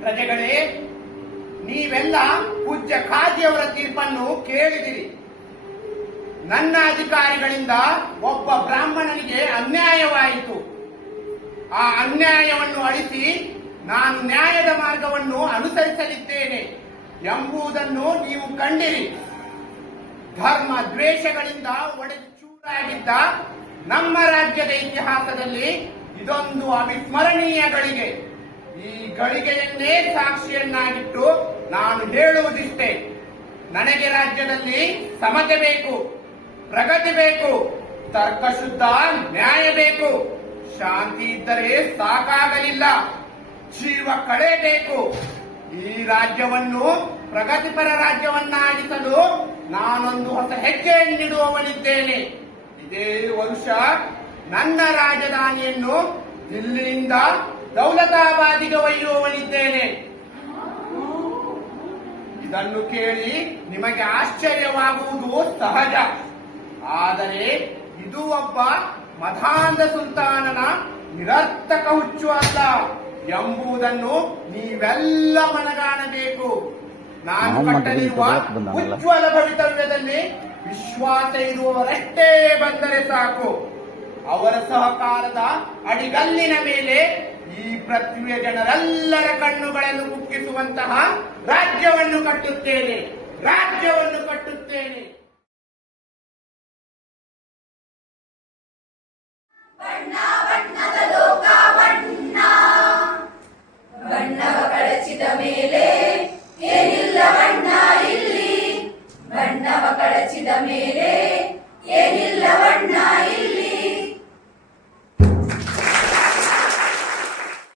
ಪ್ರಜೆಗಳೇ, ನೀವೆಲ್ಲ ಪೂಜ್ಯ ಖಾದಿಯವರ ತೀರ್ಪನ್ನು ಕೇಳಿದಿರಿ. ನನ್ನ ಅಧಿಕಾರಿಗಳಿಂದ ಒಬ್ಬ ಬ್ರಾಹ್ಮಣನಿಗೆ ಅನ್ಯಾಯವಾಯಿತು. ಆ ಅನ್ಯಾಯವನ್ನು ಅಳಿಸಿ ನಾನು ನ್ಯಾಯದ ಮಾರ್ಗವನ್ನು ಅನುಸರಿಸಲಿದ್ದೇನೆ ಎಂಬುದನ್ನು ನೀವು ಕಂಡಿರಿ. ಧರ್ಮ ದ್ವೇಷಗಳಿಂದ ಒಡೆದು ಚೂರಾಗಿದ್ದ ನಮ್ಮ ರಾಜ್ಯದ ಇತಿಹಾಸದಲ್ಲಿ ಇದೊಂದು ಅವಿಸ್ಮರಣೀಯಗಳಿಗೆ ಈ ಗಳಿಗೆಯನ್ನೇ ಸಾಕ್ಷಿಯನ್ನಾಗಿಟ್ಟು ನಾನು ಹೇಳುವುದಿಷ್ಟೇ. ನನಗೆ ರಾಜ್ಯದಲ್ಲಿ ಸಮತೆ ಬೇಕು, ಪ್ರಗತಿ ಬೇಕು, ತರ್ಕಶುದ್ಧ ನ್ಯಾಯ ಬೇಕು. ಶಾಂತಿ ಇದ್ದರೆ ಸಾಕಾಗಲಿಲ್ಲ. ಜೀವ ಕಳೆಬೇಕು ಈ ರಾಜ್ಯವನ್ನು ಪ್ರಗತಿಪರ ರಾಜ್ಯವನ್ನಾಗಿಸಲು ನಾನೊಂದು ಹೊಸ ಹೆಜ್ಜೆಯನ್ನಿಡುವವನಿದ್ದೇನೆ ಇದೇ ವರ್ಷ ನನ್ನ ರಾಜಧಾನಿಯನ್ನು ದಿಲ್ಲಿಯಿಂದ ದೌಲತಾಬಾದಿಗೆ ಒಯ್ಯುವವನಿದ್ದೇನೆ. ಇದನ್ನು ಕೇಳಿ ನಿಮಗೆ ಆಶ್ಚರ್ಯವಾಗುವುದು ಸಹಜ. ಆದರೆ ಇದು ಒಬ್ಬ ಮಧಾಂಧ ಸುಲ್ತಾನನ ನಿರರ್ಥಕ ಹುಚ್ಚು ಅಲ್ಲ. ಎಂಬುದನ್ನು ನೀವೆಲ್ಲ ಮನಗಾಣಬೇಕು. ನಾನು ಕಟ್ಟಲಿರುವ ಉಜ್ವಲ ಭವಿತವ್ಯದಲ್ಲಿ ವಿಶ್ವಾಸ ಇರುವವರಷ್ಟೇ ಬಂದರೆ ಸಾಕು. ಅವರ ಸಹಕಾರದ ಅಡಿಗಲ್ಲಿನ ಮೇಲೆ ಈ ಪೃಥ್ವಿಯ ಜನರೆಲ್ಲರ ಕಣ್ಣುಗಳನ್ನು ಕುಕ್ಕಿಸುವಂತಹ ರಾಜ್ಯವನ್ನು ಕಟ್ಟುತ್ತೇನೆ. ರಾಜ್ಯವನ್ನು ಕಟ್ಟುತ್ತೇನೆ. ಬಣ್ಣವ ಕಳಚಿದ ಮೇಲೆ ಏನಿಲ್ಲ ಬಣ್ಣ ಇಲ್ಲಿ. ಬಣ್ಣವ ಕಳಚಿದ ಮೇಲೆ